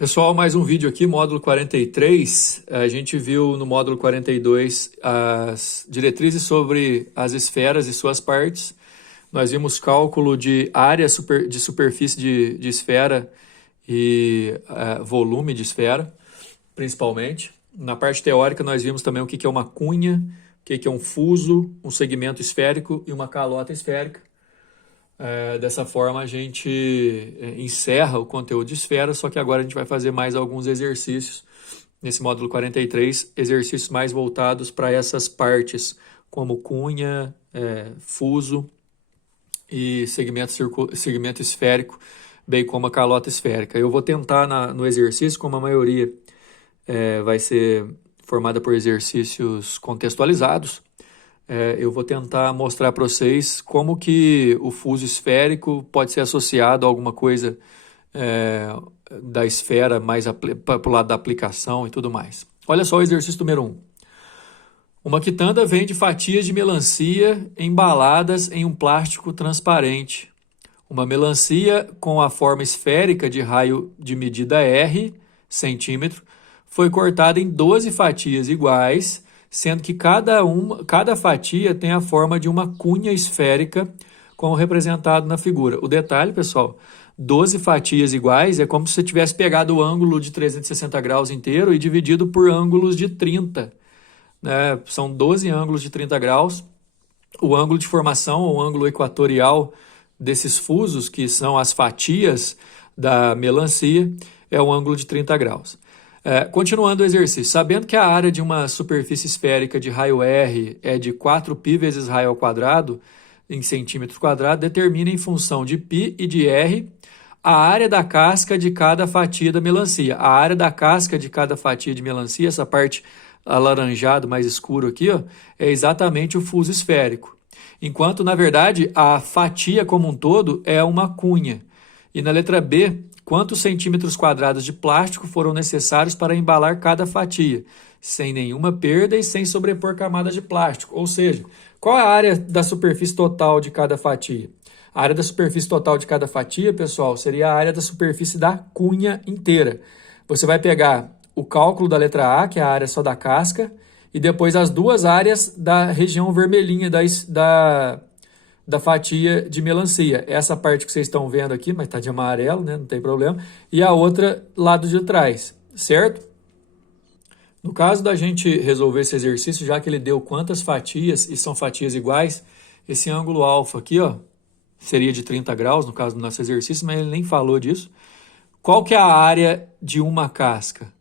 Pessoal, mais um vídeo aqui, módulo 43. A gente viu no módulo 42 as diretrizes sobre as esferas e suas partes. Nós vimos cálculo de área de superfície de esfera e volume de esfera, principalmente. Na parte teórica, nós vimos também o que é uma cunha, o que é um fuso, um segmento esférico e uma calota esférica. Dessa forma a gente encerra o conteúdo de esfera, só que agora a gente vai fazer mais alguns exercícios nesse módulo 43, exercícios mais voltados para essas partes, como cunha, fuso e segmento esférico, bem como a calota esférica. Eu vou tentar no exercício, como a maioria vai ser formada por exercícios contextualizados, eu vou tentar mostrar para vocês como que o fuso esférico pode ser associado a alguma coisa da esfera mais para o lado da aplicação e tudo mais. Olha só o exercício número 1. Uma quitanda vende fatias de melancia embaladas em um plástico transparente. Uma melancia com a forma esférica de raio de medida R, centímetro, foi cortada em 12 fatias iguais, sendo que cada fatia tem a forma de uma cunha esférica, como representado na figura. O detalhe, pessoal, 12 fatias iguais é como se você tivesse pegado o ângulo de 360 graus inteiro e dividido por ângulos de 30. Né? São 12 ângulos de 30 graus. O ângulo de formação, o ângulo equatorial desses fusos, que são as fatias da melancia, é um ângulo de 30 graus. Continuando o exercício, sabendo que a área de uma superfície esférica de raio R é de 4π vezes raio ao quadrado em centímetros quadrados, determina em função de π e de R a área da casca de cada fatia da melancia. A área da casca de cada fatia de melancia, essa parte alaranjado mais escuro aqui, ó, é exatamente o fuso esférico. Enquanto, na verdade, a fatia como um todo é uma cunha. E na letra B, quantos centímetros quadrados de plástico foram necessários para embalar cada fatia, sem nenhuma perda e sem sobrepor camadas de plástico? Ou seja, qual é a área da superfície total de cada fatia? A área da superfície total de cada fatia, pessoal, seria a área da superfície da cunha inteira. Você vai pegar o cálculo da letra A, que é a área só da casca, e depois as duas áreas da região vermelhinha da fatia de melancia. Essa parte que vocês estão vendo aqui, mas está de amarelo, né? Não tem problema. E a outra lado de trás, certo? No caso da gente resolver esse exercício, já que ele deu quantas fatias e são fatias iguais, esse ângulo alfa aqui, ó, seria de 30 graus, no caso do nosso exercício, mas ele nem falou disso. Qual que é a área de uma casca?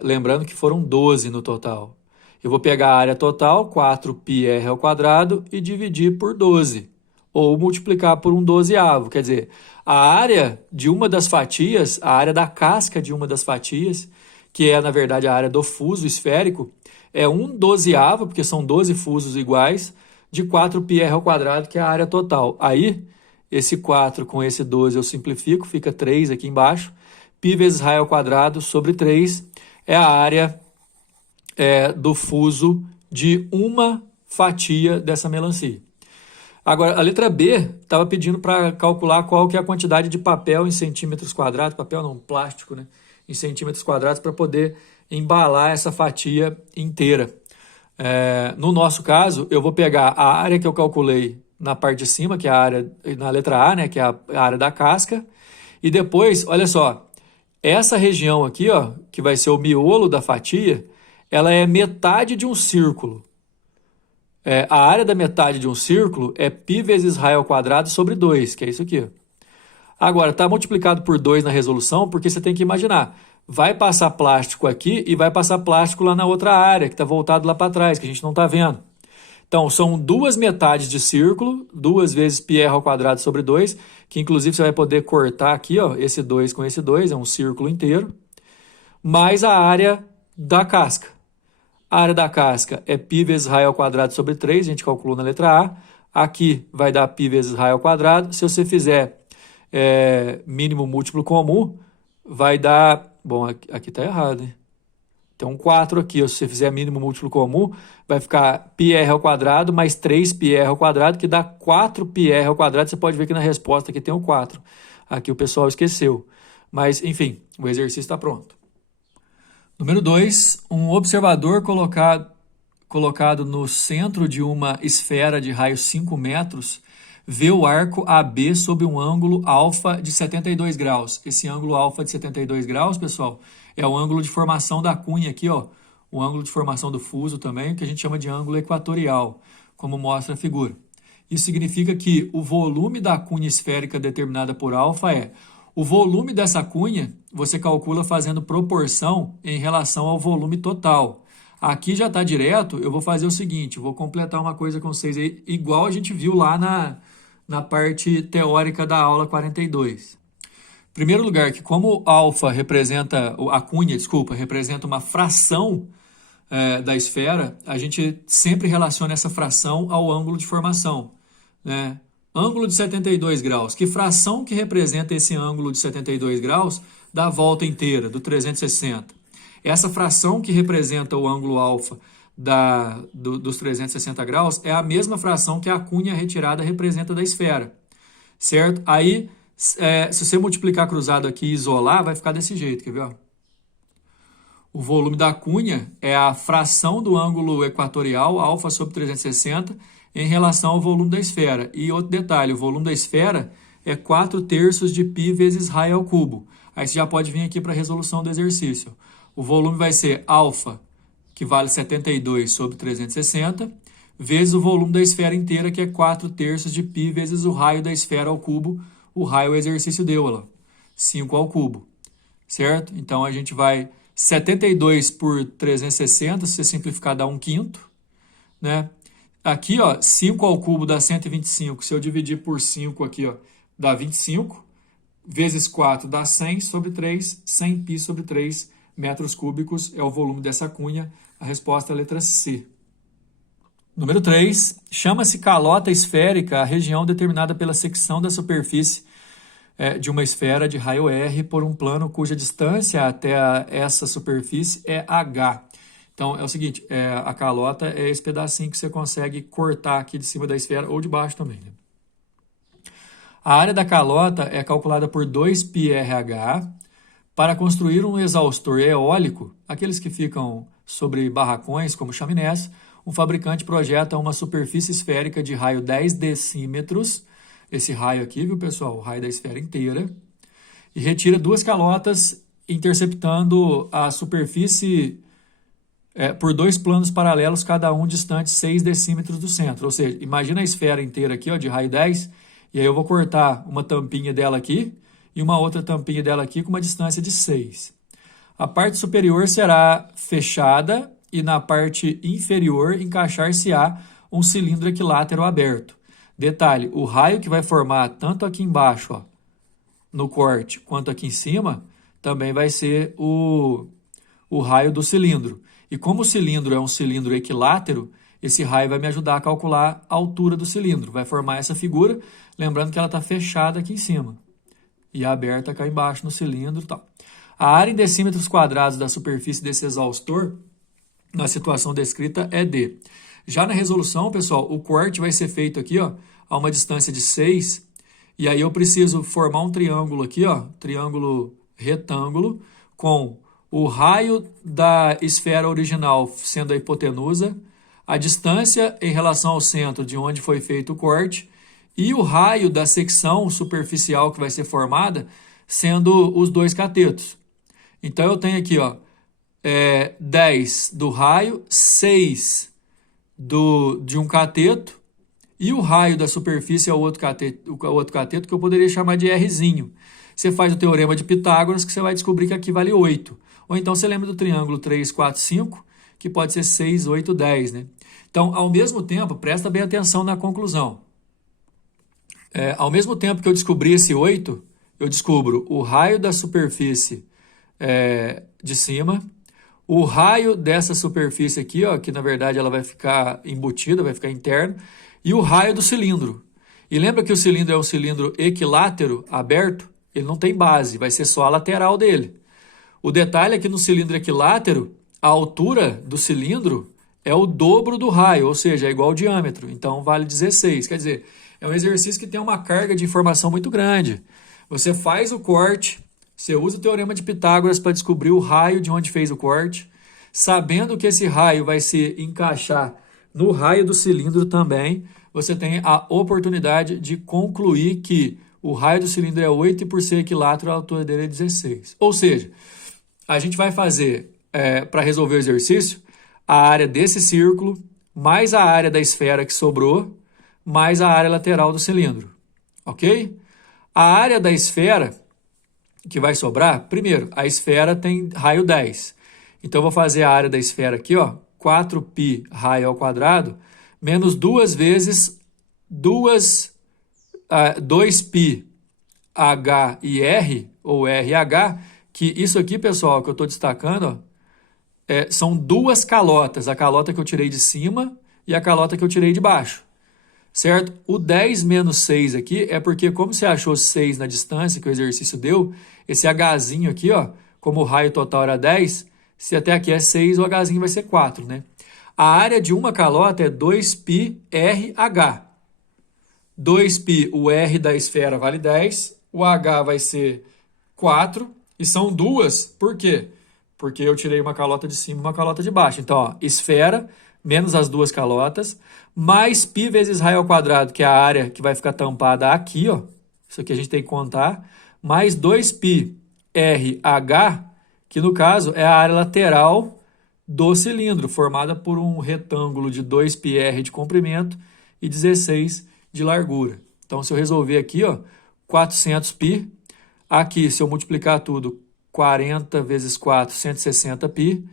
Lembrando que foram 12 no total. Eu vou pegar a área total, 4πr ao quadrado, e dividir por 12. Ou multiplicar por um dozeavo. Quer dizer, a área de uma das fatias, a área da casca de uma das fatias, que é, na verdade, a área do fuso esférico, é um dozeavo, porque são 12 fusos iguais, de 4πr ao quadrado, que é a área total. Aí, esse 4 com esse 12 eu simplifico, fica 3 aqui embaixo. Π vezes raio ao quadrado sobre 3 é a área do fuso de uma fatia dessa melancia. Agora, a letra B estava pedindo para calcular qual que é a quantidade de papel em centímetros quadrados, papel não, plástico, né? Em centímetros quadrados para poder embalar essa fatia inteira. No nosso caso, eu vou pegar a área que eu calculei na parte de cima, que é a área, na letra A, né? Que é a área da casca, e depois, olha só, essa região aqui, ó, que vai ser o miolo da fatia, ela é metade de um círculo. A área da metade de um círculo é π vezes raio ao quadrado sobre 2, que é isso aqui. Agora, está multiplicado por 2 na resolução, porque você tem que imaginar, vai passar plástico aqui e vai passar plástico lá na outra área, que está voltado lá para trás, que a gente não está vendo. Então, são duas metades de círculo, 2 vezes πr ao quadrado sobre 2, que inclusive você vai poder cortar aqui, ó, esse 2 com esse 2, é um círculo inteiro, mais a área da casca. A área da casca é π vezes raio ao quadrado sobre 3, a gente calculou na letra A. Aqui vai dar π vezes raio ao quadrado. Se você fizer mínimo múltiplo comum, vai dar... Bom, aqui está errado, hein? Tem um 4 aqui. Se você fizer mínimo múltiplo comum, vai ficar πr ao quadrado mais 3πr ao quadrado, que dá 4πr ao quadrado. Você pode ver que na resposta aqui tem um 4. Aqui o pessoal esqueceu. Mas, enfim, o exercício está pronto. Número 2, um observador colocado no centro de uma esfera de raio 5 metros vê o arco AB sob um ângulo alfa de 72 graus. Esse ângulo alfa de 72 graus, pessoal, é o ângulo de formação da cunha aqui, ó. O ângulo de formação do fuso também, que a gente chama de ângulo equatorial, como mostra a figura. Isso significa que o volume da cunha esférica determinada por alfa é o volume dessa cunha, você calcula fazendo proporção em relação ao volume total. Aqui já está direto, eu vou fazer o seguinte, vou completar uma coisa com vocês aí, igual a gente viu lá na parte teórica da aula 42. Em primeiro lugar, que como alfa representa, a cunha, desculpa, representa uma fração da esfera, a gente sempre relaciona essa fração ao ângulo de formação, né? Ângulo de 72 graus. Que fração que representa esse ângulo de 72 graus da volta inteira, do 360? Essa fração que representa o ângulo alfa dos 360 graus é a mesma fração que a cunha retirada representa da esfera, certo? Aí, se você multiplicar cruzado aqui e isolar, vai ficar desse jeito, quer ver? Ó? O volume da cunha é a fração do ângulo equatorial, alfa sobre 360, em relação ao volume da esfera. E outro detalhe, o volume da esfera é 4/3 de π vezes raio ao cubo. Aí você já pode vir aqui para a resolução do exercício. O volume vai ser alfa, que vale 72 sobre 360, vezes o volume da esfera inteira, que é 4/3 de π vezes o raio da esfera ao cubo. O raio o exercício deu, olha lá, 5 ao cubo, certo? Então, a gente vai 72 por 360, se você simplificar, dá 1/5, né? Aqui, ó, 5 ao cubo dá 125. Se eu dividir por 5 aqui, ó, dá 25. Vezes 4 dá 100 sobre 3. 100 π sobre 3 metros cúbicos é o volume dessa cunha. A resposta é a letra C. Número 3. Chama-se calota esférica a região determinada pela secção da superfície de uma esfera de raio R por um plano cuja distância até essa superfície é h. Então, é o seguinte, a calota é esse pedacinho que você consegue cortar aqui de cima da esfera ou de baixo também, né? A área da calota é calculada por 2πrh. Para construir um exaustor eólico, aqueles que ficam sobre barracões, como chaminés, um fabricante projeta uma superfície esférica de raio 10 decímetros, esse raio aqui, viu, pessoal? O raio da esfera inteira, e retira 2 calotas interceptando a superfície por 2 planos paralelos, cada um distante 6 decímetros do centro. Ou seja, imagina a esfera inteira aqui, ó, de raio 10, e aí eu vou cortar uma tampinha dela aqui e uma outra tampinha dela aqui com uma distância de 6. A parte superior será fechada e na parte inferior encaixar-se-á um cilindro equilátero aberto. Detalhe, o raio que vai formar tanto aqui embaixo, ó, no corte, quanto aqui em cima, também vai ser o raio do cilindro. E como o cilindro é um cilindro equilátero, esse raio vai me ajudar a calcular a altura do cilindro. Vai formar essa figura, lembrando que ela está fechada aqui em cima e aberta cá embaixo no cilindro e tal. A área em decímetros quadrados da superfície desse exaustor, na situação descrita, é D. Já na resolução, pessoal, o corte vai ser feito aqui, ó, a uma distância de 6, e aí eu preciso formar um triângulo aqui, ó, triângulo retângulo, com o raio da esfera original sendo a hipotenusa, a distância em relação ao centro de onde foi feito o corte e o raio da secção superficial que vai ser formada sendo os 2 catetos. Então, eu tenho aqui, ó, 10 do raio, 6 de um cateto e o raio da superfície é o outro cateto que eu poderia chamar de Rzinho. Você faz o teorema de Pitágoras que você vai descobrir que aqui vale 8. Ou então você lembra do triângulo 3, 4, 5, que pode ser 6, 8, 10, né? Então, ao mesmo tempo, presta bem atenção na conclusão. Ao mesmo tempo que eu descobri esse 8, eu descubro o raio da superfície de cima, o raio dessa superfície aqui, ó, que na verdade ela vai ficar embutida, vai ficar interno, e o raio do cilindro. E lembra que o cilindro é um cilindro equilátero, aberto? Ele não tem base, vai ser só a lateral dele. O detalhe é que no cilindro equilátero, a altura do cilindro é o dobro do raio, ou seja, é igual ao diâmetro. Então, vale 16. Quer dizer, é um exercício que tem uma carga de informação muito grande. Você faz o corte, Você usa o Teorema de Pitágoras para descobrir o raio de onde fez o corte, sabendo que esse raio vai se encaixar no raio do cilindro também, você tem a oportunidade de concluir que o raio do cilindro é 8 e por ser equilátero a altura dele é 16. Ou seja, a gente vai fazer, para resolver o exercício, a área desse círculo, mais a área da esfera que sobrou, mais a área lateral do cilindro. Ok? A área da esfera que vai sobrar, primeiro, a esfera tem raio 10. Então, eu vou fazer a área da esfera aqui, ó, 4π raio ao quadrado, menos 2 vezes 2π h e r, ou RH, que isso aqui, pessoal, que eu estou destacando, ó, são duas calotas, a calota que eu tirei de cima e a calota que eu tirei de baixo, certo? O 10 menos 6 aqui é porque, como você achou 6 na distância que o exercício deu, esse Hzinho aqui, ó, como o raio total era 10, se até aqui é 6, o Hzinho vai ser 4, né? A área de uma calota é 2π RH. 2π, o R da esfera vale 10, o H vai ser 4, e são duas, por quê? Porque eu tirei uma calota de cima e uma calota de baixo. Então, ó, esfera, menos as duas calotas, mais π vezes raio ao quadrado, que é a área que vai ficar tampada aqui, ó. Isso aqui a gente tem que contar. Mais 2π RH, que no caso é a área lateral do cilindro, formada por um retângulo de 2πr de comprimento e 16 de largura. Então, se eu resolver aqui, ó, 400π, aqui, se eu multiplicar tudo, 40 vezes 4, 160π,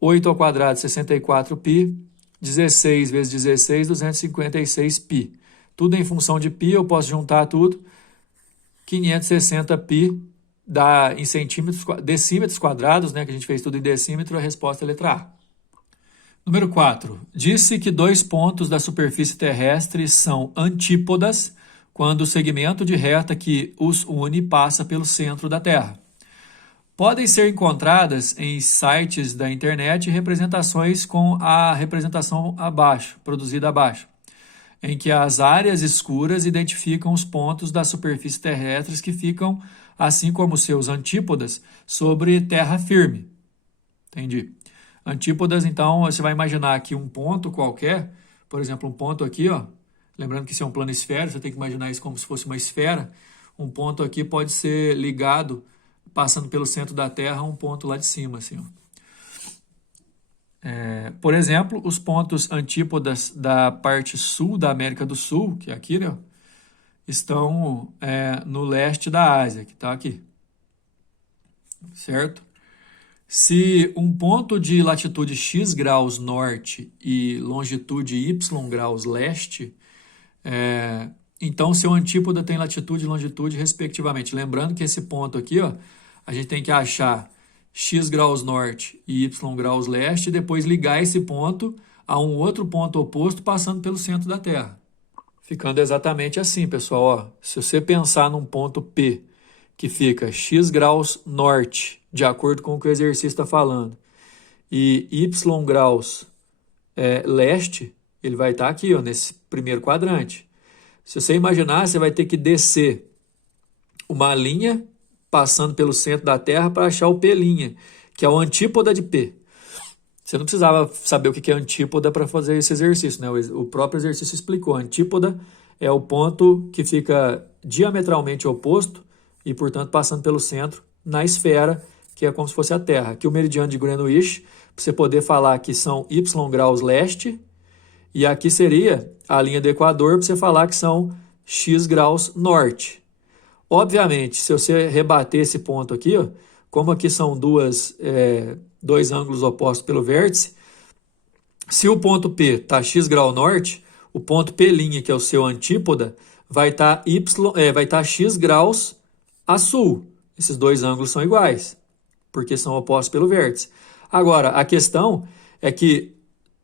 8 ao quadrado, 64π, 16 vezes 16, 256π. Tudo em função de π, eu posso juntar tudo, 560π dá em decímetros quadrados, né, que a gente fez tudo em decímetro, a resposta é a letra A. Número 4. Disse que dois pontos da superfície terrestre são antípodas quando o segmento de reta que os une passa pelo centro da Terra. Podem ser encontradas em sites da internet representações com a representação abaixo, produzida abaixo, em que as áreas escuras identificam os pontos da superfície terrestres que ficam, assim como seus antípodas, sobre terra firme. Entendi. Antípodas, então, você vai imaginar aqui um ponto qualquer, por exemplo, um ponto aqui, ó. Lembrando que isso é um plano esférico, você tem que imaginar isso como se fosse uma esfera. Um ponto aqui pode ser ligado, passando pelo centro da Terra, a um ponto lá de cima, assim, ó. Por exemplo, os pontos antípodas da parte sul da América do Sul, que é aqui, né, estão no leste da Ásia, que está aqui. Certo? Se um ponto de latitude x graus norte e longitude y graus leste, então seu antípoda tem latitude e longitude respectivamente. Lembrando que esse ponto aqui, ó, a gente tem que achar x graus norte e y graus leste e depois ligar esse ponto a um outro ponto oposto passando pelo centro da Terra. Ficando exatamente assim, pessoal. Ó, se você pensar num ponto P que fica x graus norte, de acordo com o que o exercício está falando, e y graus leste, ele vai estar aqui, ó, nesse primeiro quadrante. Se você imaginar, você vai ter que descer uma linha passando pelo centro da Terra para achar o P', que é o antípoda de P. Você não precisava saber o que é antípoda para fazer esse exercício, né? O próprio exercício explicou. A antípoda é o ponto que fica diametralmente oposto e, portanto, passando pelo centro na esfera, que é como se fosse a Terra. Aqui o meridiano de Greenwich, para você poder falar que são y graus leste, e aqui seria a linha do Equador para você falar que são x graus norte. Obviamente, se você rebater esse ponto aqui, ó, como aqui são dois ângulos opostos pelo vértice, se o ponto P está x grau norte, o ponto P', que é o seu antípoda, vai estar x graus a sul. Esses dois ângulos são iguais, porque são opostos pelo vértice. Agora, a questão é que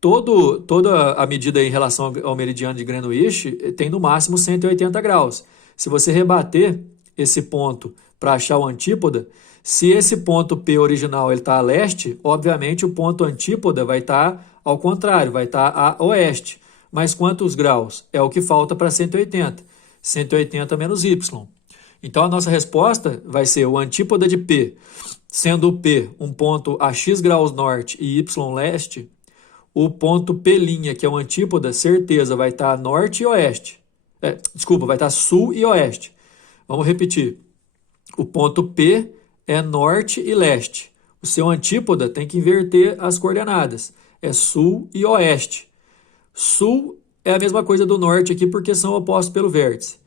toda a medida em relação ao meridiano de Greenwich tem no máximo 180 graus. Se você rebater esse ponto para achar o antípoda, se esse ponto P original está a leste, obviamente o ponto antípoda vai estar ao contrário, vai estar a oeste. Mas quantos graus? É o que falta para 180. 180 menos y. Então, a nossa resposta vai ser o antípoda de P, sendo o P um ponto a x graus norte e y leste, o ponto P', que é o antípoda, certeza, vai estar norte e oeste. Desculpa, vai estar sul e oeste. Vamos repetir. O ponto P é norte e leste. O seu antípoda tem que inverter as coordenadas. É sul e oeste. Sul é a mesma coisa do norte aqui, porque são opostos pelo vértice.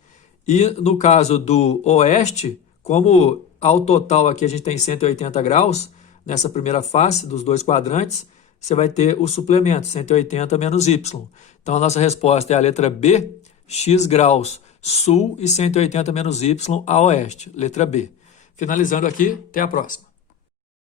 E no caso do oeste, como ao total aqui a gente tem 180 graus, nessa primeira face dos dois quadrantes, você vai ter o suplemento, 180 menos y. Então a nossa resposta é a letra B, x graus sul e 180 menos y a oeste. Letra B. Finalizando aqui, até a próxima.